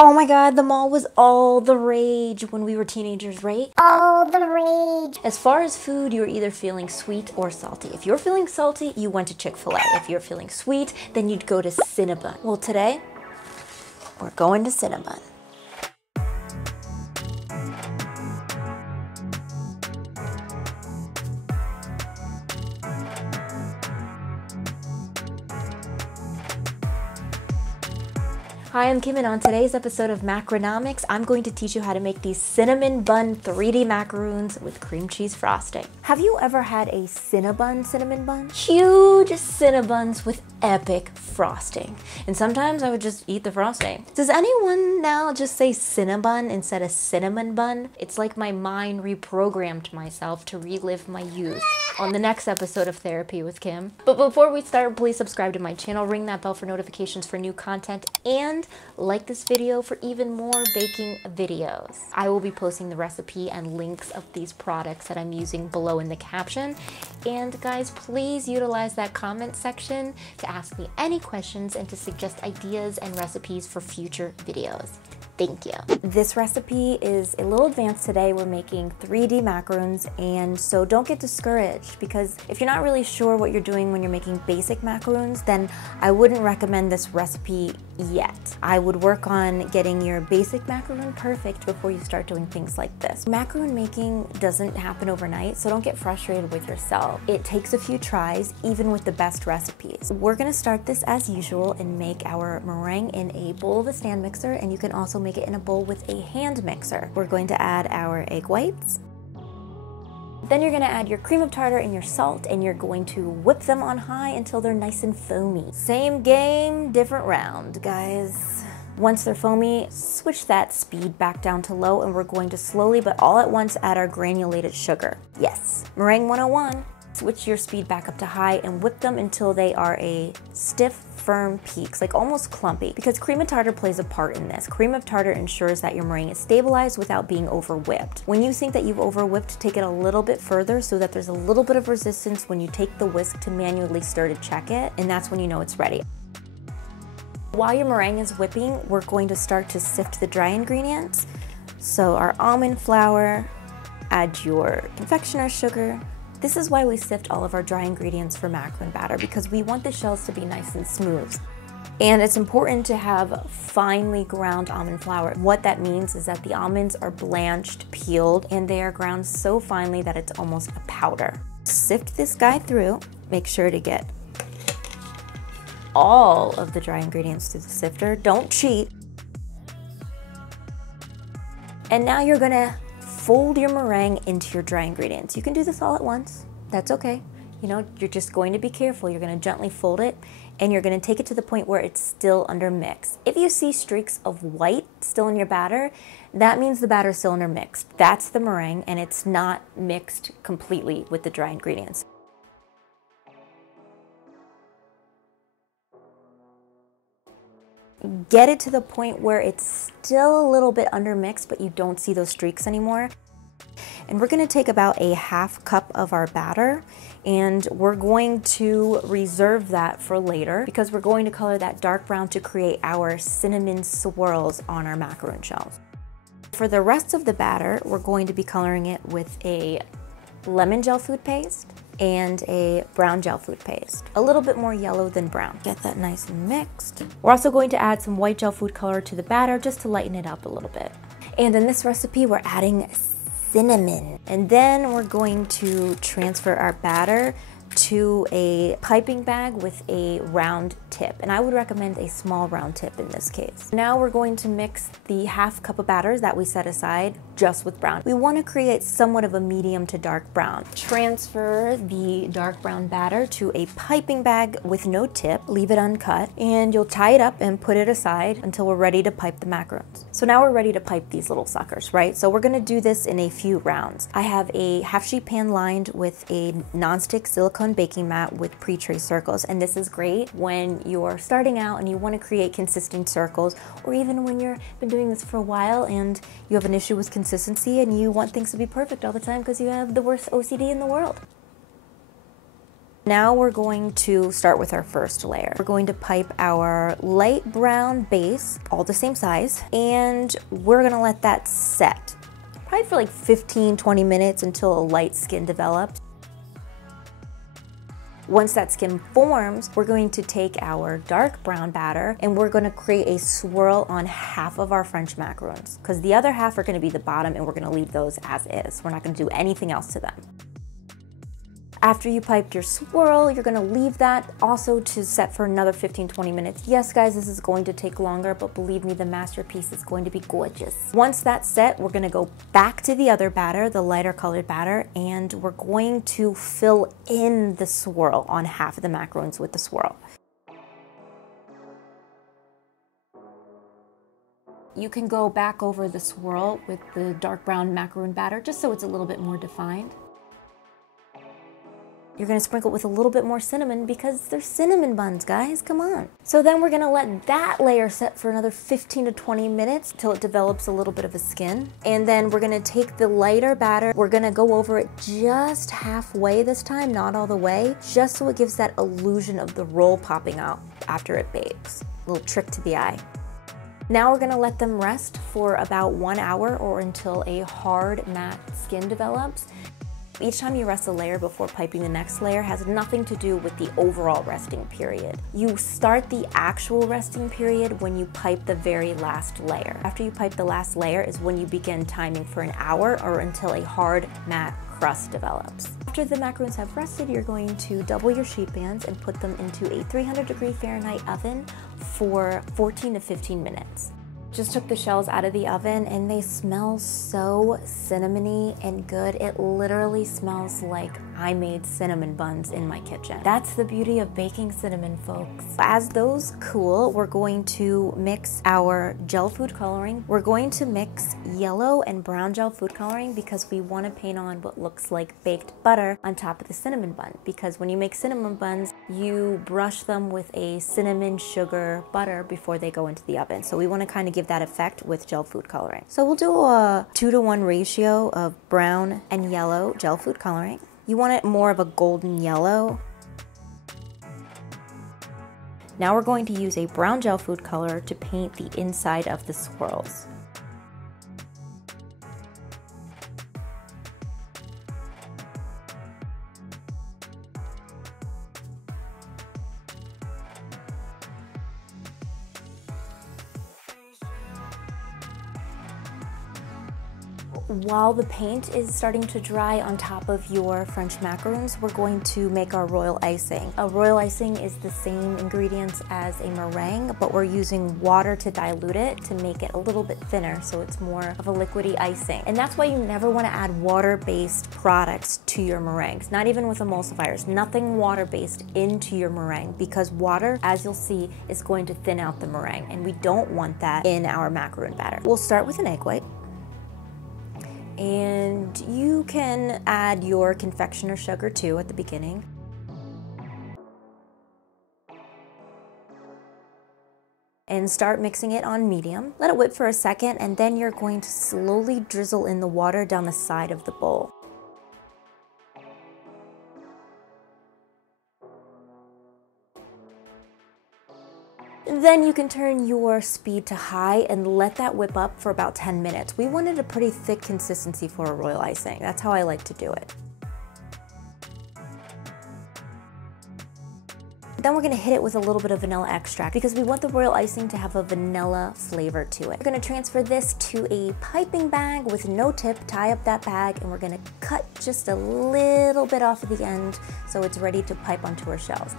Oh my god, the mall was all the rage when we were teenagers, right? All the rage. As far as food, you're either feeling sweet or salty. If you're feeling salty, you went to Chick-fil-A. If you're feeling sweet, then you'd go to Cinnabon. Well, today, we're going to Cinnabon. Hi, I'm Kim, and on today's episode of Macaronomics, I'm going to teach you how to make these cinnamon bun 3D macaroons with cream cheese frosting. Have you ever had a Cinnabon cinnamon bun? Huge Cinnabuns with epic frosting. And sometimes I would just eat the frosting. Does anyone now just say Cinnabon instead of cinnamon bun? It's like my mind reprogrammed myself to relive my youth on the next episode of Therapy with Kim. But before we start, please subscribe to my channel, ring that bell for notifications for new content, and like this video for even more baking videos. I will be posting the recipe and links of these products that I'm using below in the caption. And guys, please utilize that comment section to ask me any questions and to suggest ideas and recipes for future videos. Thank you. This recipe is a little advanced today. We're making 3D macarons, and so don't get discouraged, because if you're not really sure what you're doing when you're making basic macaroons, then I wouldn't recommend this recipe yet. I would work on getting your basic macaroon perfect before you start doing things like this. Macaroon making doesn't happen overnight, so don't get frustrated with yourself. It takes a few tries, even with the best recipes. We're gonna start this as usual and make our meringue in a bowl of a stand mixer, and you can also make it in a bowl with a hand mixer. We're going to add our egg whites. Then you're gonna add your cream of tartar and your salt, and you're going to whip them on high until they're nice and foamy. Same game, different round, guys. Once they're foamy, switch that speed back down to low, and we're going to slowly but all at once add our granulated sugar. Yes, meringue 101. Switch your speed back up to high and whip them until they are a stiff, firm peaks, like almost clumpy, because cream of tartar plays a part in this. Cream of tartar ensures that your meringue is stabilized without being over whipped. When you think that you've over whipped, take it a little bit further so that there's a little bit of resistance when you take the whisk to manually stir to check it, and that's when you know it's ready. While your meringue is whipping, we're going to start to sift the dry ingredients. So our almond flour, add your confectioner's sugar. This is why we sift all of our dry ingredients for macaron batter, because we want the shells to be nice and smooth. And it's important to have finely ground almond flour. What that means is that the almonds are blanched, peeled, and they are ground so finely that it's almost a powder. Sift this guy through. Make sure to get all of the dry ingredients through the sifter. Don't cheat. And now you're gonna fold your meringue into your dry ingredients. You can do this all at once, that's okay. You know, you're just going to be careful. You're gonna gently fold it, and you're gonna take it to the point where it's still under mix. If you see streaks of white still in your batter, that means the batter's still intermixed. That's the meringue, and it's not mixed completely with the dry ingredients. Get it to the point where it's still a little bit undermixed, but you don't see those streaks anymore. And we're gonna take about a half cup of our batter, and we're going to reserve that for later, because we're going to color that dark brown to create our cinnamon swirls on our macaron shells. For the rest of the batter, we're going to be coloring it with a lemon gel food paste and a brown gel food paste. A little bit more yellow than brown. Get that nice and mixed. We're also going to add some white gel food color to the batter just to lighten it up a little bit. And in this recipe, we're adding cinnamon. And then we're going to transfer our batter to a piping bag with a round tip, and I would recommend a small round tip in this case. Now we're going to mix the half cup of batter that we set aside just with brown. We want to create somewhat of a medium to dark brown. Transfer the dark brown batter to a piping bag with no tip, leave it uncut, and you'll tie it up and put it aside until we're ready to pipe the macarons. So now we're ready to pipe these little suckers, right? So we're gonna do this in a few rounds. I have a half sheet pan lined with a nonstick silicone baking mat with pre-tray circles, and this is great when you're starting out and you want to create consistent circles, or even when you've been doing this for a while and you have an issue with consistency and you want things to be perfect all the time because you have the worst OCD in the world. Now we're going to start with our first layer. We're going to pipe our light brown base, all the same size, and we're gonna let that set. Probably for like 15-20 minutes until a light skin develops. Once that skin forms, we're going to take our dark brown batter and we're gonna create a swirl on half of our French macaroons, because the other half are gonna be the bottom and we're gonna leave those as is. We're not gonna do anything else to them. After you piped your swirl, you're gonna leave that also to set for another 15-20 minutes. Yes, guys, this is going to take longer, but believe me, the masterpiece is going to be gorgeous. Once that's set, we're gonna go back to the other batter, the lighter colored batter, and we're going to fill in the swirl on half of the macarons with the swirl. You can go back over the swirl with the dark brown macaron batter just so it's a little bit more defined. You're gonna sprinkle it with a little bit more cinnamon because they're cinnamon buns, guys, come on. So then we're gonna let that layer set for another 15 to 20 minutes till it develops a little bit of a skin. And then we're gonna take the lighter batter, we're gonna go over it just halfway this time, not all the way, just so it gives that illusion of the roll popping out after it bakes. A little trick to the eye. Now we're gonna let them rest for about 1 hour or until a hard matte skin develops. Each time you rest a layer before piping the next layer has nothing to do with the overall resting period. You start the actual resting period when you pipe the very last layer. After you pipe the last layer is when you begin timing for an hour or until a hard matte crust develops. After the macarons have rested, you're going to double your sheet pans and put them into a 300-degree Fahrenheit oven for 14 to 15 minutes. Just took the shells out of the oven and they smell so cinnamony and good. It literally smells like I made cinnamon buns in my kitchen. That's the beauty of baking cinnamon, folks. As those cool, we're going to mix our gel food coloring. We're going to mix yellow and brown gel food coloring because we want to paint on what looks like baked butter on top of the cinnamon bun. Because when you make cinnamon buns, you brush them with a cinnamon sugar butter before they go into the oven. So we want to kind of give that effect with gel food coloring. So we'll do a 2-to-1 ratio of brown and yellow gel food coloring. You want it more of a golden yellow. Now we're going to use a brown gel food color to paint the inside of the swirls. While the paint is starting to dry on top of your French macarons, we're going to make our royal icing. A royal icing is the same ingredients as a meringue, but we're using water to dilute it to make it a little bit thinner, so it's more of a liquidy icing. And that's why you never want to add water-based products to your meringues, not even with emulsifiers. Nothing water-based into your meringue, because water, as you'll see, is going to thin out the meringue, and we don't want that in our macaron batter. We'll start with an egg white. And you can add your confectioner sugar too at the beginning. And start mixing it on medium. Let it whip for a second, and then you're going to slowly drizzle in the water down the side of the bowl. Then you can turn your speed to high and let that whip up for about 10 minutes. We wanted a pretty thick consistency for a royal icing. That's how I like to do it. Then we're gonna hit it with a little bit of vanilla extract because we want the royal icing to have a vanilla flavor to it. We're gonna transfer this to a piping bag with no tip, tie up that bag, and we're gonna cut just a little bit off at the end so it's ready to pipe onto our shells.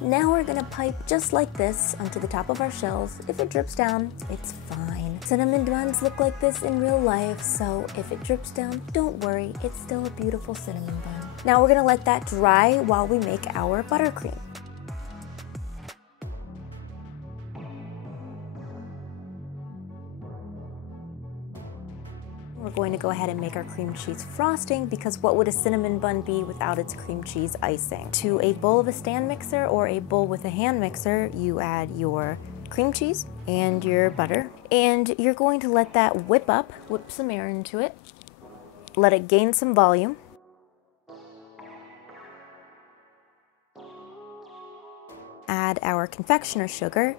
Now we're gonna pipe just like this onto the top of our shells. If it drips down, it's fine. Cinnamon buns look like this in real life, so if it drips down, don't worry, it's still a beautiful cinnamon bun. Now we're gonna let that dry while we make our buttercream. We're going to go ahead and make our cream cheese frosting because what would a cinnamon bun be without its cream cheese icing? To a bowl of a stand mixer or a bowl with a hand mixer, you add your cream cheese and your butter, and you're going to let that whip up, whip some air into it, let it gain some volume. our confectioner sugar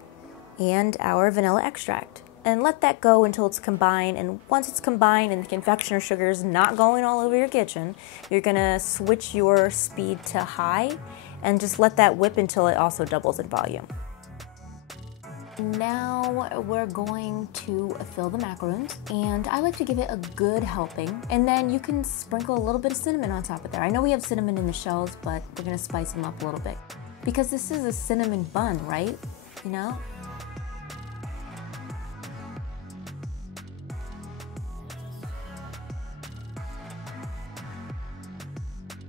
and our vanilla extract. And let that go until it's combined. And once it's combined and the confectioner sugar is not going all over your kitchen, you're gonna switch your speed to high and just let that whip until it also doubles in volume. Now we're going to fill the macaroons, and I like to give it a good helping, and then you can sprinkle a little bit of cinnamon on top of there. I know we have cinnamon in the shells, but we're gonna spice them up a little bit because this is a cinnamon bun, right? You know?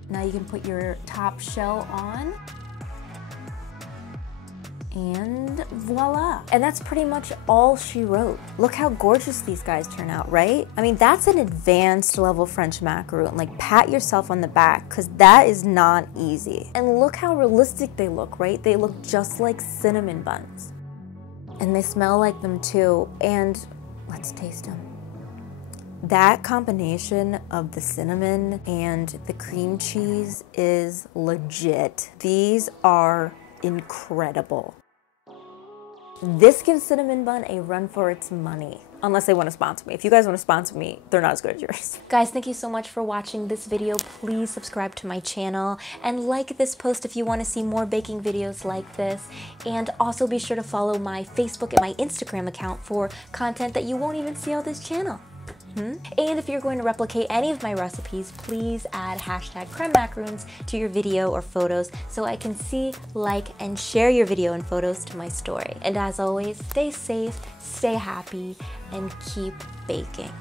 Now you can put your top shell on. And voila. And that's pretty much all she wrote. Look how gorgeous these guys turn out, right? I mean, that's an advanced level French macaron. Like, pat yourself on the back, because that is not easy. And look how realistic they look, right? They look just like cinnamon buns. And they smell like them too. And let's taste them. That combination of the cinnamon and the cream cheese is legit. These are incredible. This gives Cinnamon Bun a run for its money, unless they want to sponsor me. If you guys want to sponsor me, they're not as good as yours. Guys, thank you so much for watching this video. Please subscribe to my channel and like this post if you want to see more baking videos like this. And also be sure to follow my Facebook and my Instagram account for content that you won't even see on this channel. And if you're going to replicate any of my recipes, please add hashtag creme macaroons to your video or photos so I can see, like, and share your video and photos to my story. And as always, stay safe, stay happy, and keep baking.